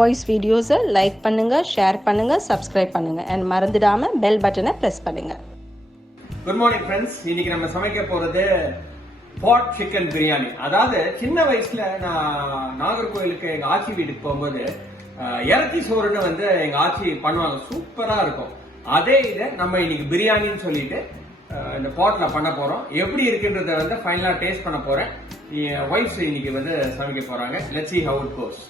Voice வீடியோஸை like பண்ணுங்கள், share பண்ணுங்கள், சப்ஸ்கிரைப் பண்ணுங்கள் அண்ட் மறந்துடாமல் பெல் பட்டனை ப்ரெஸ் பண்ணுங்கள். Good morning friends. இன்னைக்கு நம்ம சமைக்க போறது பாட் சிக்கன் பிரியாணி. அதாவது சின்ன வயசுல நான் நாகர்கோயிலுக்கு எங்க ஆச்சி வீட்டுக்கு போகும்போது இறச்சி சோறுன்னு வந்து எங்க ஆச்சி பண்ணுவாங்க, சூப்பரா இருக்கும். அதே இதை நம்ம இன்னைக்கு பிரியாணின்னு சொல்லிட்டு இந்த பாட்ல பண்ண போறோம். எப்படி இருக்குன்றத வந்து ஃபைனலா டேஸ்ட் பண்ண போறேன். ஒய்ஃப் இன்னைக்கு வந்து சமைக்க போறாங்க. Let's see how it goes.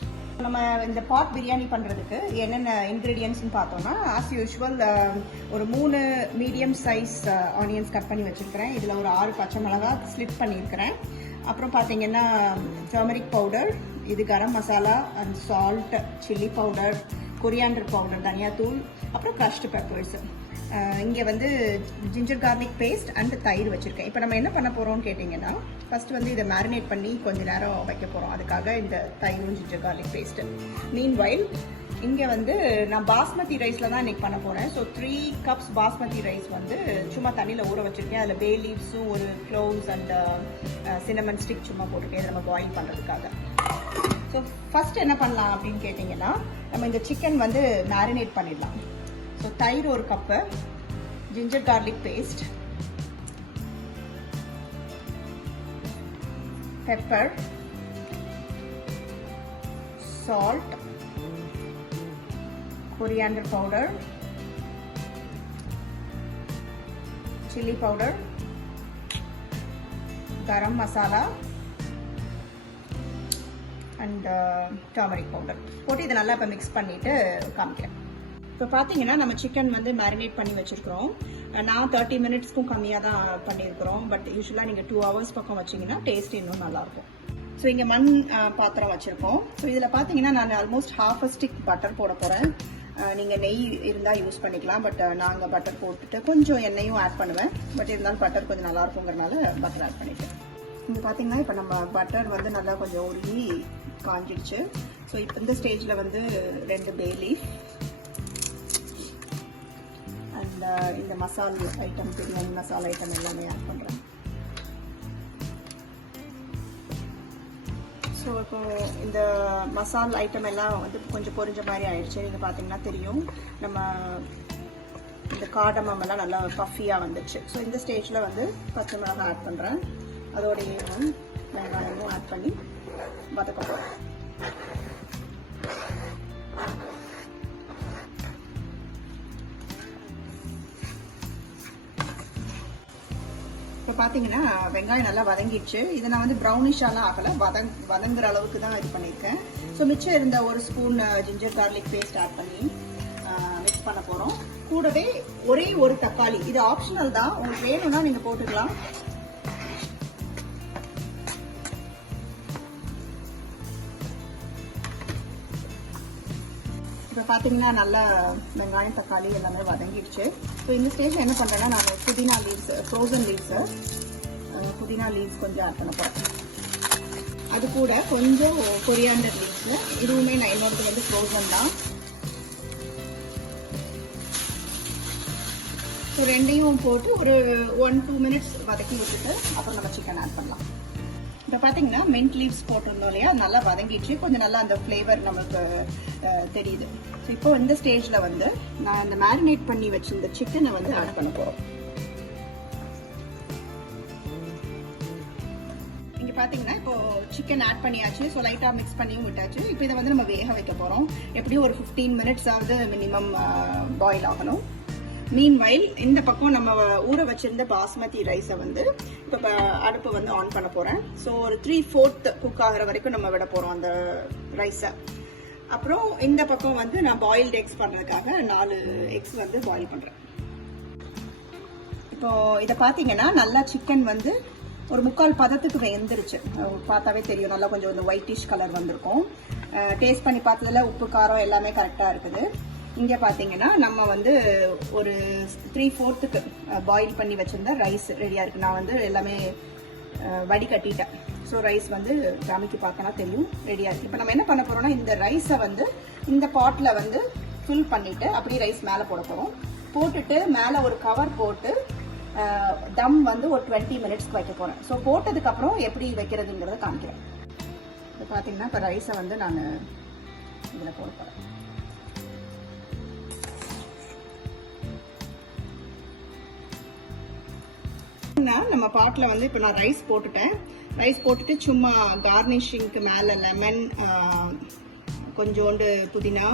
நம்ம இந்த பாட் பிரியாணி பண்ணுறதுக்கு என்னென்ன இன்க்ரீடியன்ட்ஸ்னு பார்த்தோம்னா, ஆஸ் யூஷுவல் ஒரு 3 மீடியம் சைஸ் ஆனியன்ஸ் கட் பண்ணி வச்சுருக்கிறேன். இதில் ஒரு 6 பச்சை மிளகா ஸ்லிப் பண்ணியிருக்கிறேன். அப்புறம் பார்த்தீங்கன்னா டர்மரிக் பவுடர், இது garam masala and salt, chilli powder, coriander powder, தனியாத்தூள், அப்புறம் க்ரஷ்டு பெப்பர்ஸ். இங்கே வந்து ஜிஞ்சர் கார்லிக் பேஸ்ட் அண்ட் தயிர் வச்சுருக்கேன். இப்போ நம்ம என்ன பண்ண போகிறோம்னு கேட்டிங்கன்னா, ஃபஸ்ட்டு வந்து இதை மேரினேட் பண்ணி கொஞ்சம் நேரம் வைக்க போகிறோம். அதுக்காக இந்த தயிரும் ஜிஞ்சர் கார்லிக் பேஸ்ட்டு. மீன்வைல் இங்கே வந்து நான் பாஸ்மதி ரைஸில் தான் இன்றைக்கி பண்ண போகிறேன். ஸோ 3 கப்ஸ் பாஸ்மதி ரைஸ் வந்து சும்மா தண்ணியில் ஊற வச்சுருக்கேன். அதில் பே லீவ்ஸும் ஒரு க்ளோவ்ஸ் அண்ட் சின்னமன் ஸ்டிக் சும்மா போட்டிருக்கேன், இதை நம்ம பாயில் பண்ணுறதுக்காக. ஸோ ஃபஸ்ட் என்ன பண்ணலாம் அப்படின்னு கேட்டிங்கன்னா, நம்ம இந்த சிக்கன் வந்து மேரினேட் பண்ணிடலாம். ஸோ தயிர் 1 cup, ginger garlic paste, pepper, salt, coriander powder, chilli powder, garam masala and turmeric powder போட்டு இதை நல்லா இப்போ மிக்ஸ் பண்ணிவிட்டு காமிக்கிறேன். இப்போ பார்த்தீங்கன்னா நம்ம சிக்கன் வந்து மேரினேட் பண்ணி வச்சுருக்கிறோம். நான் 30 மினிட்ஸ்க்கும் கம்மியாக தான் பண்ணியிருக்கிறோம். பட் யூஸ்வலாக நீங்கள் 2 ஹவர்ஸ் பக்கம் வச்சிங்கன்னா டேஸ்ட் இன்னும் நல்லாயிருக்கும். ஸோ இங்கே மண் பாத்திரம் வச்சுருக்கோம். ஸோ இதில் பார்த்தீங்கன்னா நான் ஆல்மோஸ்ட் ½ ஸ்டிக் பட்டர் போட போகிறேன். நீங்கள் நெய் இருந்தால் யூஸ் பண்ணிக்கலாம். பட் நாங்கள் பட்டர் போட்டுட்டு கொஞ்சம் எண்ணெயும் ஆட் பண்ணுவேன். பட் இருந்தாலும் பட்டர் கொஞ்சம் நல்லாயிருக்குங்கிறனால பட்டர் ஆட் பண்ணிட்டேன். இங்கே பார்த்தீங்கன்னா இப்போ நம்ம பட்டர் வந்து நல்லா கொஞ்சம் உருகி காஞ்சிடுச்சு. ஸோ இப்போ இந்த ஸ்டேஜில் வந்து 2 பே லீஃப் அண்ட் இந்த மசால் ஐட்டம், பிரியாணி மசாலா ஐட்டம் எல்லாமே ஆட் பண்ணுறேன். ஸோ இப்போ இந்த மசால் ஐட்டம் எல்லாம் வந்து கொஞ்சம் பொரிஞ்ச மாதிரி ஆயிடுச்சு. நீங்கள் பார்த்தீங்கன்னா தெரியும், நம்ம இந்த காடமம் எல்லாம் நல்லா பஃபியாக வந்துடுச்சு. ஸோ இந்த ஸ்டேஜில் வந்து பச்சை மிளகாய் ஆட் பண்ணுறேன். அதோடைய வெங்காயமும் ஆட் பண்ணி வதக்க போகிறேன். இப்போ பார்த்தீங்கன்னா வெங்காயம் நல்லா வதங்கிடுச்சு. இதை நான் வந்து ப்ரௌனிஷாலாம் ஆகலை, வதங்குற அளவுக்கு தான் இது பண்ணியிருக்கேன். ஸோ மிச்சம் இருந்த 1 spoon ginger garlic paste add பண்ணி மிக்ஸ் பண்ண போகிறோம். கூடவே ஒரே ஒரு தக்காளி, இது ஆப்ஷனல் தான், உங்களுக்கு வேணும்னா நீங்கள் போட்டுக்கலாம். இப்போ பார்த்தீங்கன்னா நல்லா வெங்காயம் தக்காளி எல்லாமே வதங்கிடுச்சு. ஸோ இந்த ஸ்டேஜில் என்ன பண்ணுறேன்னா, நான் புதினா லீவ்ஸ், ஃப்ரோசன் லீவ்ஸு, புதினா லீவ்ஸ் கொஞ்சம் ஆட் பண்ண போகிறேன். அது கூட கொஞ்சம் கொரியாண்டர் லீவ்ஸு, இதுவுமே நான் என்னோடது வந்து ஃப்ரோசன் தான். ஸோ 2யும் போட்டு ஒரு 1-2 மினிட்ஸ் வதக்கி விட்டுட்டு அப்புறம் நம்ம சிக்கன் ஆட் பண்ணலாம். இப்போ பார்த்தீங்கன்னா மின்ட் லீவ்ஸ் போட்டிருந்தோம் இல்லையா, நல்லா வதங்கிடுச்சு. கொஞ்சம் நல்லா அந்த ஃப்ளேவர் நமக்கு தெரியுது. ஸோ இப்போ இந்த ஸ்டேஜில் வந்து நான் இந்த மேரினேட் பண்ணி வச்சிருந்த சிக்கனை வந்து ஆட் பண்ண போகிறோம். இங்கே பார்த்தீங்கன்னா இப்போ சிக்கன் ஆட் பண்ணியாச்சு. ஸோ லைட்டாக மிக்ஸ் பண்ணியும் விட்டாச்சு. இப்போ இதை வந்து நம்ம வேக வைக்க போகிறோம். எப்படியும் ஒரு 15 மினிட்ஸ் ஆகுது மினிமம் பாயில் ஆகணும். மீன்வைல் இந்த பக்கம் நம்ம ஊற வச்சிருந்த பாஸ்மதி ரைஸை வந்து இப்போ அடுப்பு வந்து ஆன் பண்ண போகிறேன். ஸோ ஒரு 3/4 குக் ஆகிற வரைக்கும் நம்ம விட போகிறோம் அந்த ரைஸை. அப்புறம் இந்த பக்கம் வந்து நான் பாயில்டு எக்ஸ் பண்ணுறதுக்காக 4 எக்ஸ் வந்து பாயில் பண்ணுறேன். இப்போ இதை பார்த்தீங்கன்னா நல்லா சிக்கன் வந்து ஒரு 3/4 பதத்துக்கு வெந்துருச்சு. பார்த்தாவே தெரியும், நல்லா கொஞ்சம் இந்த ஒயிட்டிஷ் கலர் வந்திருக்கும். டேஸ்ட் பண்ணி பார்த்ததுல உப்பு காரம் எல்லாமே கரெக்டாக இருக்குது. இங்கே பார்த்தீங்கன்னா நம்ம வந்து ஒரு 3/4 பாயில் பண்ணி வச்சுருந்தா ரைஸ் ரெடியாக இருக்குது. நான் வந்து எல்லாமே வடிகட்டிட்டேன். ஸோ ரைஸ் வந்து காமிக்கு பார்க்கனா தெரியும் ரெடியாக இருக்குது. இப்போ நம்ம என்ன பண்ண போகிறோம்னா, இந்த ரைஸை வந்து இந்த பாட்டில் வந்து ஃபில் பண்ணிவிட்டு அப்படியே ரைஸ் மேலே போட போகிறோம். போட்டுட்டு மேலே ஒரு கவர் போட்டு தம் வந்து ஒரு 20 மினிட்ஸ்க்கு வைக்க போகிறேன். ஸோ போட்டதுக்கப்புறம் எப்படி வைக்கிறதுங்கிறத காமிக்கிறேன். இப்போ பார்த்தீங்கன்னா இப்போ ரைஸை வந்து நான் இதில் போட போகிறேன். நம்ம பாட்டில் வந்து இப்போ நான் ரைஸ் போட்டுட்டேன். ரைஸ் போட்டுட்டு சும்மா கார்னிஷிங்க்கு மேலே லெமன், கொஞ்சோண்டு புதினா,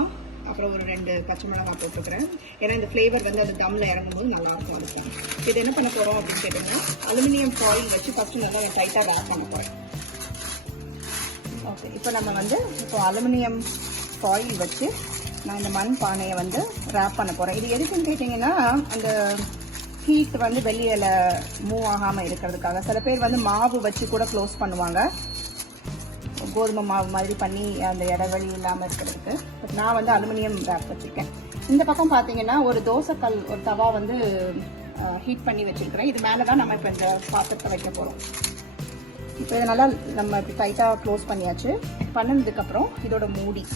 அப்புறம் ஒரு 2 பச்சை மிளகாய் போட்டுக்கிறேன். ஏன்னா இந்த ஃப்ளேவர் வந்து அது தம்மில் இறங்கும்போது நல்லாயிருக்கும். இருக்கும். இது என்ன பண்ண போகிறோம் அப்படின்னு கேட்டிங்கன்னா, அலுமினியம் ஃபாயில் வச்சு ஃபஸ்ட்டு நல்லா டைட்டாக ரேப் பண்ண போகிறேன். ஓகே, இப்போ நம்ம வந்து அலுமினியம் ஃபாயில் வச்சு நான் இந்த மண் பானையை வந்து ரேப் பண்ண போகிறேன். இது எதுக்குன்னு கேட்டிங்கன்னா, அந்த ஹீட் வந்து வெளியில் மூவ் ஆகாமல் இருக்கிறதுக்காக. சில பேர் வந்து மாவு வச்சு கூட க்ளோஸ் பண்ணுவாங்க, கோதுமை மாவு மாதிரி பண்ணி அந்த இடைவெளி இல்லாமல் இருக்கிறதுக்கு. பட் நான் வந்து அலுமினியம் ரேப் வச்சுருக்கேன். இந்த பக்கம் பார்த்தீங்கன்னா ஒரு தோசைக்கல், ஒரு தவா வந்து ஹீட் பண்ணி வச்சுருக்கிறேன். இது மேலே தான் நம்ம இப்போ இந்த பாத்திரத்தை வைக்க போகிறோம். இப்போ இதை நல்லா நம்ம டைட்டாக க்ளோஸ் பண்ணியாச்சு. பண்ணதுக்கப்புறம் இதோட மூடி,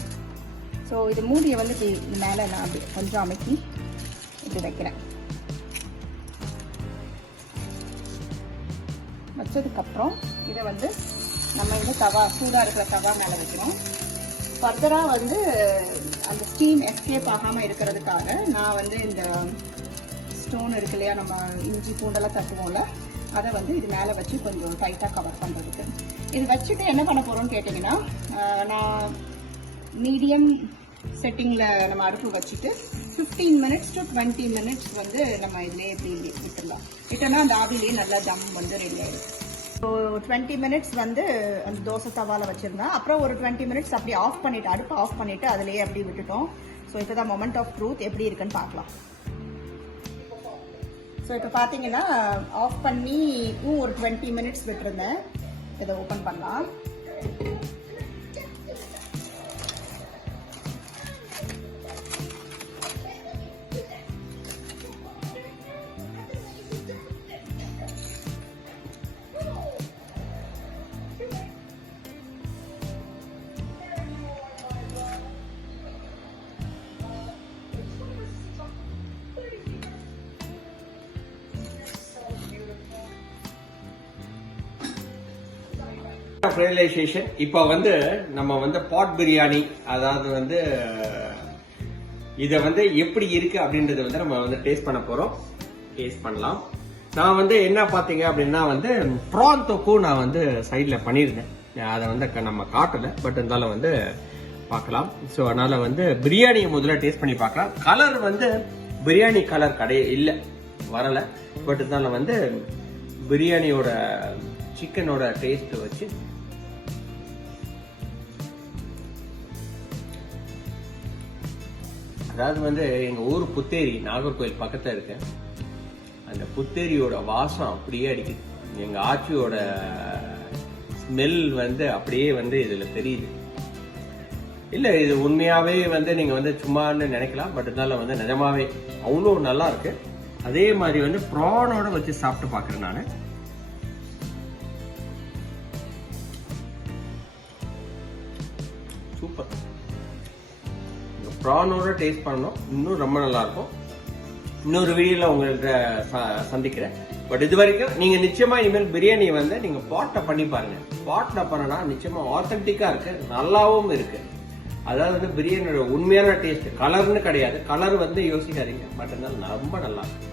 ஸோ இது மூடியை வந்து இது மேலே நான் அப்படி கொஞ்சம் அமைக்கி இப்படி வைக்கிறேன். வச்சதுக்கப்புறம் இதை வந்து நம்ம இந்த தவா, சூடாக இருக்கிற தவா மேலே வைக்கிறோம். ஃபர்தராக வந்து அந்த ஸ்டீம் எஸ்கேப் ஆகாமல் இருக்கிறதுக்காக நான் வந்து இந்த ஸ்டோன் இருக்கு இல்லையா, நம்ம இஞ்சி பூண்டெல்லாம் தட்டுவோம்ல, அதை வந்து இது மேலே வச்சு கொஞ்சம் டைட்டாக கவர் பண்ணுறதுக்கு. இது வச்சுட்டு என்ன பண்ண போகிறோம்னு கேட்டிங்கன்னா, நான் மீடியம் செட்டிங்கில் நம்ம அடுப்பு வச்சுட்டு 15 minutes to 20 minutes வந்து நம்ம இதிலே இப்படி விட்டுடலாம். விட்டோன்னா அந்த ஆவிலேயே நல்லா தம் வந்து ரெடி ஆகிடும். ஸோ 20 minutes வந்து அந்த தோசை தவாவில் வச்சுருந்தேன். அப்புறம் ஒரு 20 minutes அப்படி ஆஃப் பண்ணிவிட்டு, அடுப்பு ஆஃப் பண்ணிவிட்டு அதிலேயே அப்படி விட்டுட்டோம். ஸோ இப்போ தான் மொமெண்ட் ஆஃப் ட்ரூத் எப்படி இருக்குன்னு பார்க்கலாம். ஸோ இப்போ பார்த்தீங்கன்னா ஆஃப் பண்ணி ஒரு 20 minutes விட்டுருந்தேன். இதை ஓப்பன் பண்ணலாம். ரியலைசேஷன். இப்போ வந்து நம்ம வந்து பாட் பிரியாணி, அதாவது வந்து இதை வந்து எப்படி இருக்கு அப்படின்றது வந்து நம்ம வந்து டேஸ்ட் பண்ண போறோம். டேஸ்ட் பண்ணலாம். நான் வந்து என்ன பார்த்தீங்க அப்படின்னா வந்து ப்ரான் தொக்கு நான் வந்து சைடில் பண்ணியிருந்தேன். அதை வந்து நம்ம காட்டலை, பட் இருந்தாலும் வந்து பார்க்கலாம். ஸோ அதனால வந்து பிரியாணியை முதல்ல டேஸ்ட் பண்ணி பார்க்கலாம். கலர் வந்து பிரியாணி கலர் இல்லை, வரலை. பட் இருந்தாலும் வந்து பிரியாணியோட சிக்கனோட டேஸ்ட் வச்சு அதாவது வந்து எங்க ஊர் புத்தேரி, நாகர்கோவில் பக்கத்துல இருக்கு. அந்த புத்தேரியோட வாசம் அப்படியே அடிக்குது. எங்க ஆச்சியோட ஸ்மெல் வந்து அப்படியே வந்து இதுல தெரியுது. இல்ல, இது உண்மையாவே வந்து நீங்க வந்து சும்மான்னு நினைக்கலாம், பட் இருந்தாலும் வந்து நிஜமாவே அவ்வளோ நல்லா இருக்கு. அதே மாதிரி வந்து ப்ரானோட வச்சு சாப்பிட்டு பாக்குறேன் நானு. சூப்பர். ப்ரானோட டேஸ்ட் பண்ணணும், இன்னும் ரொம்ப நல்லா இருக்கும். இன்னொரு வீடியோல உங்கள்கிட்ட சந்திக்கிறேன். பட் இது வரைக்கும் நீங்க நிச்சயமா இனிமேல் பிரியாணி வந்து நீங்க பாட்ல பண்ணி பாருங்க. பாட்ல பண்ணனா நிச்சயமா ஆத்தென்டிக்கா இருக்கு, நல்லாவும் இருக்கு. அதாவது வந்து பிரியாணியோட உண்மையான டேஸ்ட், கலர்னு கிடையாது. கலர் வந்து யோசிக்காதீங்க, பட் இருந்தாலும் ரொம்ப நல்லா இருக்கு.